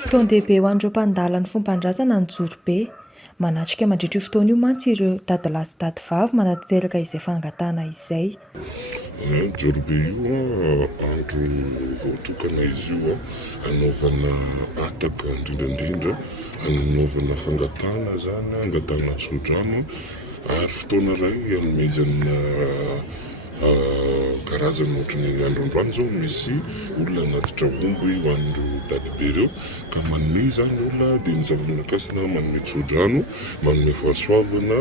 Fotoan-dehibe ho an'ireo mpandala ny fomban-drazana ny jorobe. Manatrika mandritra io fotoana io mantsy ireo dadilahy sy dadivavy manatanteraka izay fangatahana izay. Jorobe io andro voatokana izy io anaovana ataka indrindrandrindra, anaovana fangatahana zany, angatahana tsodrano, ary fotoana iray anomezana karazana ohatran'ny androandroany zao misy olona natitra omby ho an'ireo dadibe ireo ka manome zany olona dia ny zava-manakasina manome tsodrano, manome fahasoavana.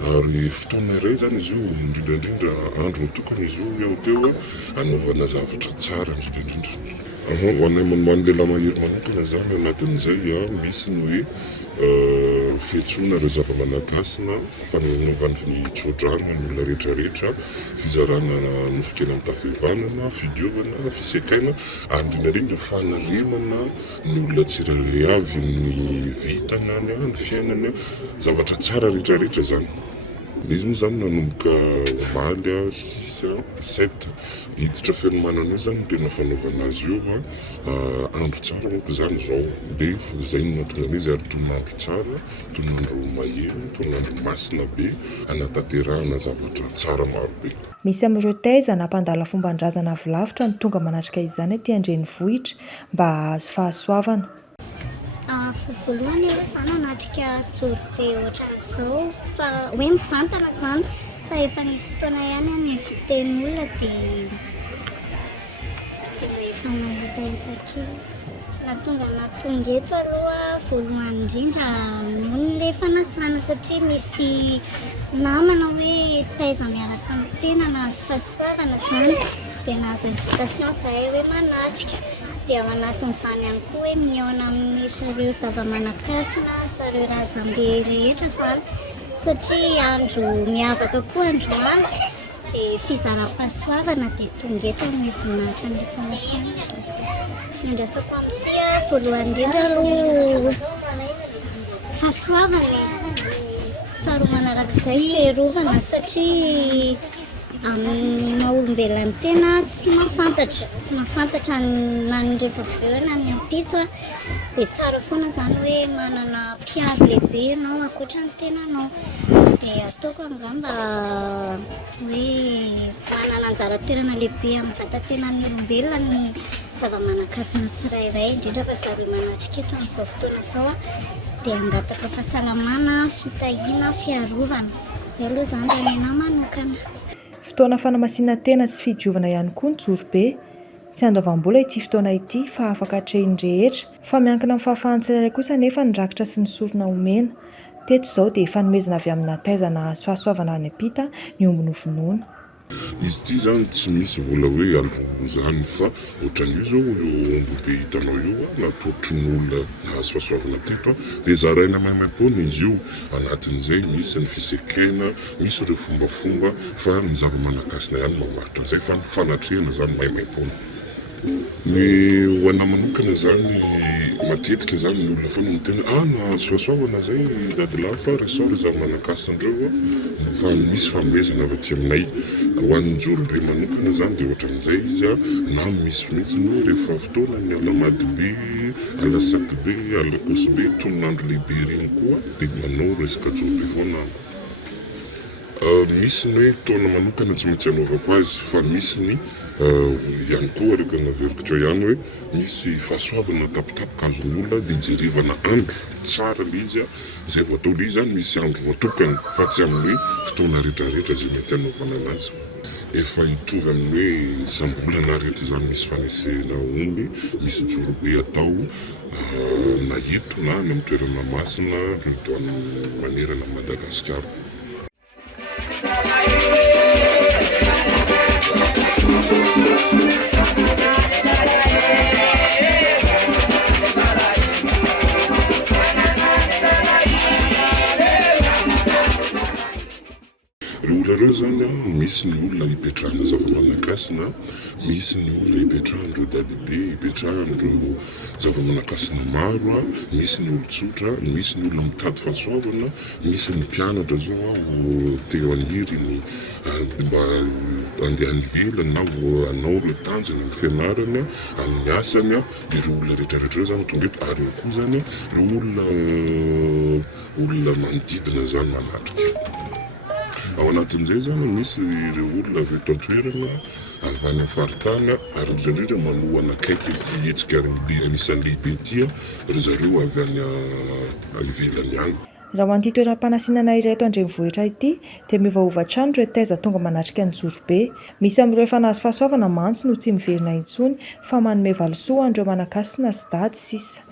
Ary fotoana iray zany izy io indrindrandrindra andro tokana izy io eo teo anaovana zavatra tsara indrindrandrindra. Ho anay manomany lehilahy mahery manokana zany anatin'izay misy ny hoe fiantsoana ireo zava-manakasina, fanaovana ny tsodrano ny olona rehetrarehetra, fizarana nofon-kena amin'ny tafihavanana, fidiovana, fisekaina, ary indrindrandrindra fanarenana ny olona tsirairay avy ny vitana ny fiainana, zavatra tsara rehetrarehetra zany. Izy moa zany nanomboka omaly 6-7 hiditra fianomanana io zany tena fanaovana azy io andro tsara moa zany zao, dia zay no mahatonga an'izy ary tonandro tsara, tonandro mahery, tonandro masina be, anatanterahana zavatra tsara maro be. Misy amin'ireo taiza na mpandala fomban-drazana avy lavitra ny tonga manatrika izany aty andrenivohitra mba hahazo fahasoavana. Voalohany aloha zany anatrika jorobe ohatran'izao fa hoe mivantana zany fa efa nisy fotoana ihany ny fiten'olona dia efa mahitahita kely. Natonga eto aloha voalohany indrindra noho ny fanasana satria misy namana hoe taiza miaraka amin'ny tena nahazo fahasoavana zany dia nahazo invitation zahay hoe manatrika. Dia ao anatin'izany ihany koa hoe mihaona amin'ny sareo zava-manakasina, sareo razambe rehetra zany satria andro miavaka koa androany dia fizaram-pahasoavana dia tonga eto amin'ny voninahitra ny fanasana. Ny andrasako amin'ity voalohany indrindra aloha fahasoavana, faharoa manarak'izay fiarovana satria amin'ny maha-olombelona tena tsy mahafantatra na ny rehefa na ny ampitso dia tsara foana zany hoe manana mpiaro lehibe ianao ankoatra ny tenanao. Dia ataoko angamba hoe manana anjara toerana lehibe amin'ny vatantenan'ny olombelona ny zava-manakasina tsirairay indrindra fa zareo manatrika eto amin'izao fotoana izao dia angataka fahasalamana, fitahiana, fiarovana. Izay aloha zany raha ny anahy manokana. Fotoana fanamasinana tena sy fidiovana ihany koa ny jorobe. Tsy andoavam-bola ity fotoana ity fa afaka hatrehiny rehetra, fa miankina amin'ny fahafahan'ny tsirairay kosa nefa ny rakitra sy ny sorona omena. Teto izao dia fanomezana avy amina taiza nahazo fahasoavana any ampita ny omby novonoina. Izy ity zany tsy misy vola hoe aloko zany fa ohatran'io zao io omby be hitanao io natotry ny olona nahazo fahasoavana teto dia zaraina maimaimpona izy io. Anatin'izay misy ny fisekena, misy ireo fombafomba fa ny zava-manakasina ihany mamaritra an'izay fa ny fanatrehana zany maimaimpona. Ny ho anahy manokana zany matetika zany ny olona foana miteny nahazo fahasoavana zay dadilahy fa resao ry zava-manakasina andreo fa misy fanomezana avy aty aminay. Ho an'ny jorobe manokana zany dia ohatran'izay izy na misy mihitsy no rehefa fotoana ny alamady be, alasaky be, alakosy be, tononandro lehibe ireny koa dia manao resaka jorobe foana. Misy ny hoe taona manokana tsy maintsy anaovako azy fa misy ny ihany koa araka naverikitra ihany hoe misy fahasoavana tapitapoka azon'olona dia jerevana andro tsara le izy izay vao atao le izy zany misy andro voatokana fa tsy amin'ny hoe fotoana rehetrarehetra izay mety anaovana anazy. Efa hitovy amin'ny hoe sambolana rehetra zany misy fanesena omby, misy jorobe atao na eto na any amin'ny toerana masina eto amin'ny manerana Madagasikara. Ireo zany misy ny olona hipetrahana zava-manakasina, misy ny olona hipetrahandreo dadibe, hipetrahandreo zava-manakasina maro, misy ny olon-tsotra, misy ny olona mitady fahasoavana, misy ny mpianatra zao teo aniry mba andeha ivelany na anao ireo tanjona ny fianarana amin'ny asany dia ireo olona rehetrarehetra zany tonga eto ary eo koa zany ireo olona manodidina zany manatrika. Ao anatin'izay zany misy ireo olona avy eto an-toerana avy any amin'ny faritany ary indrindra manohana akaiky ity hetsika anisan'ny lehibe ity ry zareo avy any ivelany any. Raha ho an'ity toeram-panasinana iray eto an-drenivohitra ity dia miovaova trano ireo taiza tonga manatrika ny Jorobe. Misy amin'ireo efa nahazo fahasoavana mantsy no tsy miverina intsony fa manome valosoa an'ireo manakasina sy dady sisa.